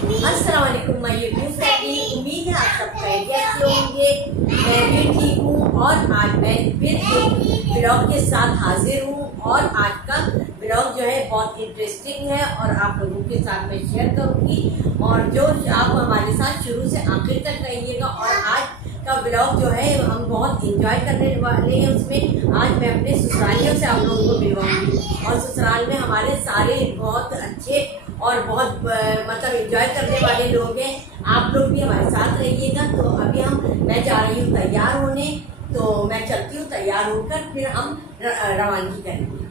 अस्सलाम वालेकुम my YouTube family, उम्मीद है आप सब खैरियत से होंगे। मैं भी ठीक हूँ और आज मैं फिर एक ब्लॉग के साथ हाजिर हूँ और आज का ब्लॉग जो है बहुत इंटरेस्टिंग है और आप लोगों के साथ मैं शेयर करूँगी और जो आप हमारे साथ शुरू से आखिर तक रहिएगा। और आज का ब्लॉग जो है हम बहुत इंजॉय करने वाले हैं। उसमें आज मैं अपने ससुरालियों से आप लोगों को मिलवाऊंगी और ससुराल में हमारे सारे बहुत अच्छे और बहुत मतलब एंजॉय करने वाले लोग हैं। आप लोग भी हमारे साथ रहिएगा। तो अभी मैं जा रही हूँ तैयार होने, तो मैं चलती हूँ तैयार होकर फिर हम रवानगी करेंगे।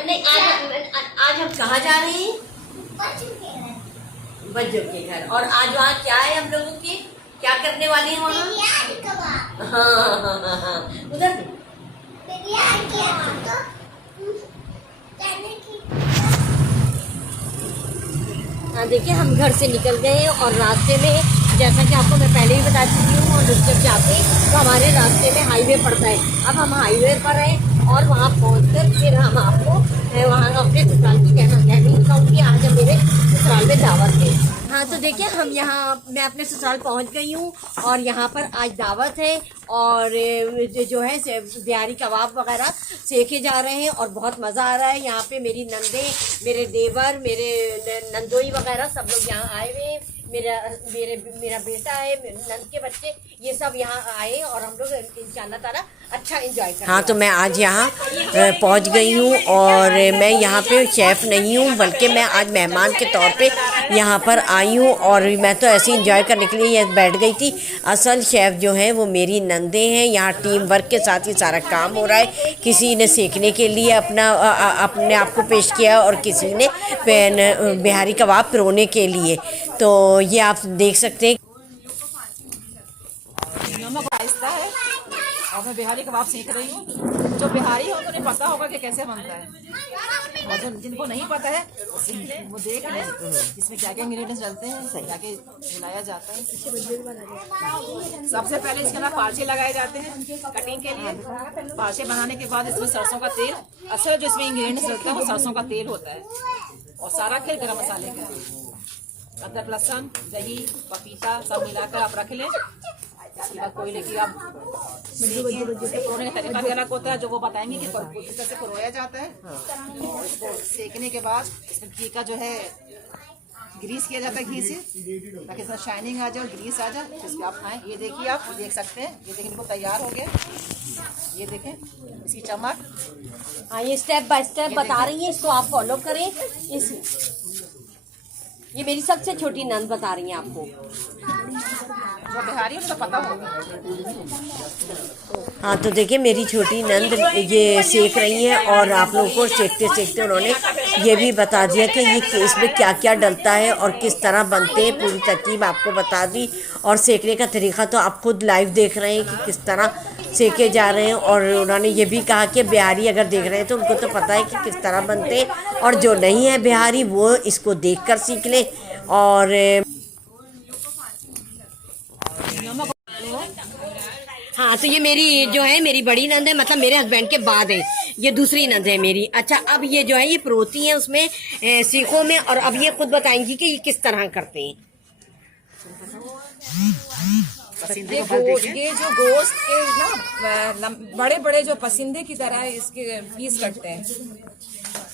नहीं, आज हम कहाँ जा रहे हैं? बच्चों के घर। और आज वहाँ क्या है, हम लोगों के क्या करने वाले हैं वहाँ? हाँ, उधर देखिए हम घर से निकल गए हैं और रास्ते में जैसा कि आपको मैं पहले ही बता चुकी हूँ और जब जाते तो हमारे रास्ते में हाईवे पड़ता है। अब हम हाईवे पर हैं और वहाँ पहुँचकर फिर हम आपको वहाँ अपने ससुराल की कहना कहूँगी। आज हम मेरे ससुराल में दावत है। हाँ तो देखिए मैं अपने ससुराल पहुँच गई हूँ और यहाँ पर आज दावत है और जो है बिहारी कबाब वगैरह सेके जा रहे हैं और बहुत मज़ा आ रहा है। यहाँ पे मेरी नंदे, मेरे देवर, मेरे नंदोई वगैरह सब लोग यहाँ आए हुए हैं। मेरा बेटा है, नंद के बच्चे, ये सब यहाँ आए और हम लोग इंशाल्लाह ताला अच्छा एंजॉय करें। हाँ तो मैं आज यहाँ पहुँच गई हूँ और मैं यहाँ पे शेफ़ नहीं हूँ बल्कि मैं आज मेहमान के तौर पे यहाँ पर आई हूँ और मैं तो ऐसे एंजॉय करने के लिए बैठ गई थी। असल शेफ़ जो है वो मेरी नंदे हैं। यहाँ टीम वर्क के साथ ही सारा काम हो रहा है। किसी ने सेकने के लिए अपने आप को पेश किया और किसी ने बिहारी कबाब पिरोने के लिए। तो ये आप देख सकते हैं। नमक आहिस्ता है और मैं बिहारी कबाब सीख रही हूँ। जो बिहारी हो तो नहीं पता होगा कि कैसे बनता है और जिनको नहीं पता है वो देख लें इसमें क्या क्या इंग्रेडिएंट्स डलते हैं, क्या क्या मिलाया जाता है। सबसे पहले इसके अंदर पार्चे लगाए जाते हैं कटिंग के लिए। पार्चे बनाने के बाद इसमें सरसों का तेल, असल जो इसमें इंग्रेडिएंट्स डलता है वो सरसों का तेल होता है और सारा खेल गरम मसाले का, अदरक, लहसुन, दही, पपीता सब मिलाकर आप रख लें। इसके बाद कोई लेके आप परोने का तरीका भी अलग होता है जो वो बताएंगे कि किस तरह से परोया जाता है। इसको सेकने के बाद इसमें घी का जो है ग्रीस किया जाता है, घी से ताकि इसमें शाइनिंग आ जाए और ग्रीस आ जाए। इसके आप खाएं। ये देखिए, आप देख सकते हैं, ये देखिए बिल्कुल तैयार हो गया। ये देखें इसकी चमक। हाँ ये स्टेप बाय स्टेप बता रही है, इसको आप फॉलो करें। ये मेरी सबसे छोटी नंद बता रही हैं आपको। जो बिहारी है तो पता होगा। हाँ तो देखिए मेरी छोटी नंद ये सेक रही हैं और आप लोगों को सेकते सेकते उन्होंने ये भी बता दिया कि ये इसमें क्या क्या डलता है और किस तरह बनते हैं। पूरी तरकीब आपको बता दी और सेकने का तरीका तो आप खुद लाइव देख रहे हैं कि किस तरह सेके जा रहे हैं। और उन्होंने ये भी कहा कि बिहारी अगर देख रहे हैं तो उनको तो पता है कि किस तरह बनते हैं और जो नहीं है बिहारी वो इसको देखकर सीख लें। और हाँ तो ये मेरी जो है मेरी बड़ी नंद है, मतलब मेरे हस्बैंड के बाद है, ये दूसरी नंद है मेरी। अच्छा अब ये जो है ये परोती है उसमें सीखों में और अब ये खुद बताएंगी कि ये किस तरह करते हैं। ये जो गोश्त के ना बड़े बड़े जो पसिंदे की तरह इसके पीस कटते हैं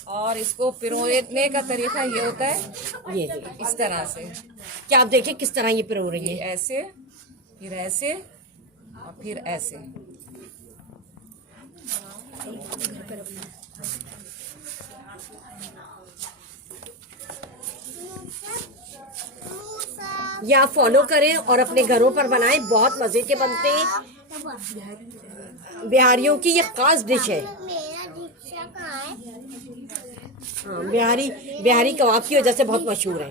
और इसको पिरोने का तरीका ये होता है ये इस तरह से। क्या आप देखें किस तरह ये पिरो रही है। ऐसे, फिर ऐसे और फिर ऐसे। ये आप फॉलो करें और अपने घरों पर बनाएं, बहुत मजे के बनते हैं। बिहारियों की ये खास डिश है। हाँ बिहारी कबाब की वजह से बहुत मशहूर है।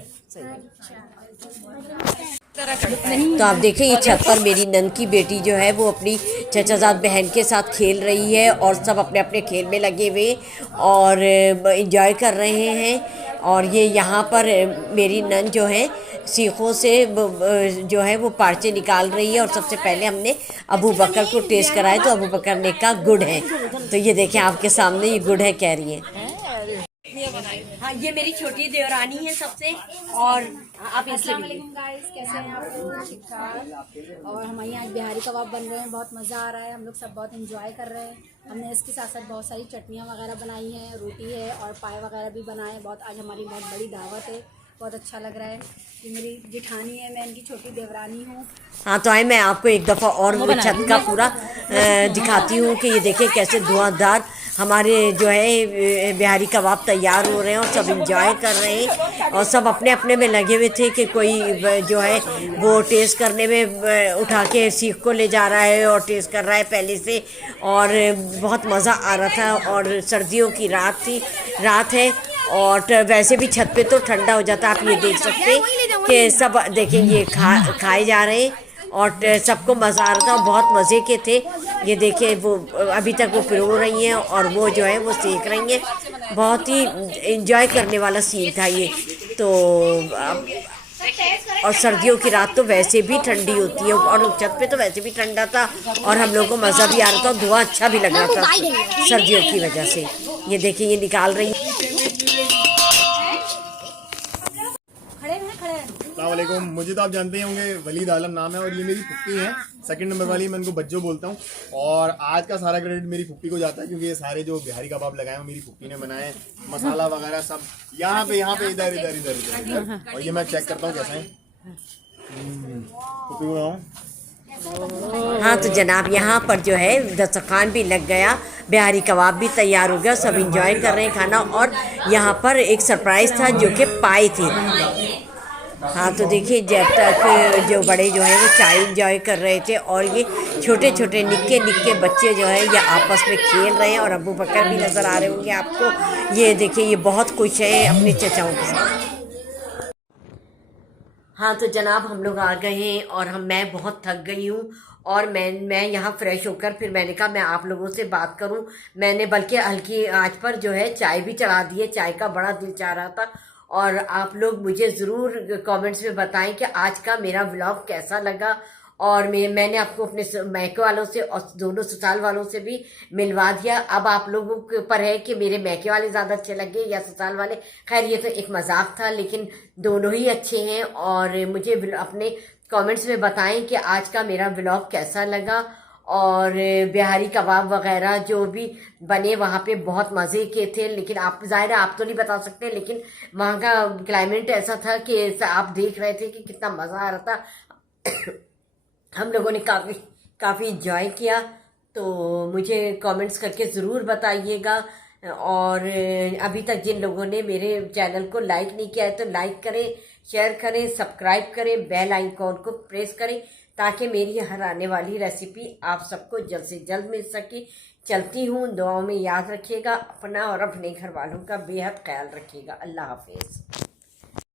तो आप देखें ये छत पर मेरी नंद की बेटी जो है वो अपनी चचाजाद बहन के साथ खेल रही है और सब अपने अपने खेल में लगे हुए और एंजॉय कर रहे हैं। और ये यहाँ पर मेरी नंद जो है सीखों से जो है वो पार्चे निकाल रही है और सबसे पहले हमने अबू बकर को टेस्ट कराया तो अबू बकर ने कहा गुड है। तो ये देखें आपके सामने ये गुड है कह रही है। हाँ ये मेरी छोटी देवरानी है सबसे और आप अस्सलाम वालेकुम गाइस, कैसे हैं आप लोग? ठीक ठाक। और हमारे यहाँ बिहारी कबाब बन रहे हैं, बहुत मज़ा आ रहा है, हम लोग सब बहुत एंजॉय कर रहे हैं। हमने इसके साथ साथ बहुत सारी चटनियाँ वगैरह बनाई हैं, रोटी है और पाए वगैरह भी बनाए हैं। बहुत आज हमारी बहुत बड़ी दावत है, बहुत अच्छा लग रहा है। ये मेरी जिठानी है, मैं इनकी छोटी देवरानी हूँ। हाँ तो आए मैं आपको एक दफ़ा और वो छत का पूरा दिखाती हूँ कि ये देखें कैसे धुआंधार हमारे जो है बिहारी कबाब तैयार हो रहे हैं और सब इंजॉय कर रहे हैं और सब अपने अपने में लगे हुए थे कि कोई जो है वो टेस्ट करने में उठा के सीख को ले जा रहा है और टेस्ट कर रहा है पहले से। और बहुत मज़ा आ रहा था और सर्दियों की रात है और वैसे भी छत पे तो ठंडा हो जाता है। आप ये देख सकते हैं कि सब देखें ये खाए जा रहे हैं और सबको मज़ा आ रहा था, बहुत मज़े के थे। ये देखिए वो अभी तक वो पिरो रही हैं और वो जो है वो सेक रही हैं। बहुत ही एंजॉय करने वाला सीन था ये तो। और सर्दियों की रात तो वैसे भी ठंडी होती है और छत पे तो वैसे भी ठंडा था और हम लोगों को मज़ा भी आ रहा था और धुआं अच्छा भी लग रहा था सर्दियों की वजह से। ये देखिए ये निकाल रही हैं। अस्सलामुअलैकुम। मुझे तो आप जानते ही होंगे, वलीद आलम नाम है और ये मेरी फुप्पी हैं, सेकंड नंबर वाली, मैं इनको बज्जो बोलता हूँ। और आज का सारा क्रेडिट मेरी फुप्पी को जाता है क्योंकि ये सारे जो बिहारी कबाब लगाए हैं मेरी फुप्पी ने बनाए, मसाला वगैरह सब यहाँ पे इधर। और ये मैं चेक करता हूँ कैसे हैं फुप्पी को। हाँ तो जनाब यहाँ पर जो है दस्तरखान भी लग गया, बिहारी कबाब भी तैयार हो गया, सब इंजॉय कर रहे हैं खाना। और यहाँ पर एक सरप्राइज़ था जो कि पाए थे। हाँ तो देखिए जब तक जो बड़े जो है वो चाय इंजॉय कर रहे थे और ये छोटे छोटे निक्के बच्चे जो है ये आपस में खेल रहे हैं और अबू बकर भी नज़र आ रहे होंगे आपको। ये देखिए ये बहुत खुश है अपने चचाओं के साथ। हाँ तो जनाब हम लोग आ गए हैं और मैं बहुत थक गई हूँ और मैं यहाँ फ्रेश होकर फिर मैंने कहा मैं आप लोगों से बात करूँ। मैंने बल्कि हल्की आंच पर जो है चाय भी चढ़ा दी है, चाय का बड़ा दिल चाह रहा था। और आप लोग मुझे ज़रूर कमेंट्स में बताएं कि आज का मेरा व्लॉग कैसा लगा। और मैंने आपको अपने मैके वालों से और दोनों ससुराल वालों से भी मिलवा दिया। अब आप लोगों के ऊपर है कि मेरे मैके वाले ज़्यादा अच्छे लगे या ससुराल वाले। खैर ये तो एक मजाक था लेकिन दोनों ही अच्छे हैं। और मुझे अपने कमेंट्स में बताएं कि आज का मेरा व्लॉग कैसा लगा। और बिहारी कबाब वगैरह जो भी बने वहाँ पे बहुत मज़े के थे। लेकिन आप ज़ाहिर है आप तो नहीं बता सकते, लेकिन वहाँ का क्लाइमेट ऐसा था कि आप देख रहे थे कि कितना मज़ा आ रहा था। हम लोगों ने काफ़ी इंजॉय किया। तो मुझे कमेंट्स करके ज़रूर बताइएगा। और अभी तक जिन लोगों ने मेरे चैनल को लाइक नहीं किया है तो लाइक करें, शेयर करें, सब्सक्राइब करें, बेल आइकॉन को प्रेस करें ताकि मेरी हर आने वाली रेसिपी आप सबको जल्द से जल्द मिल सके। चलती हूँ, दुआओं में याद रखिएगा अपना और अपने घर वालों का बेहद ख्याल रखिएगा। अल्लाह हाफिज़।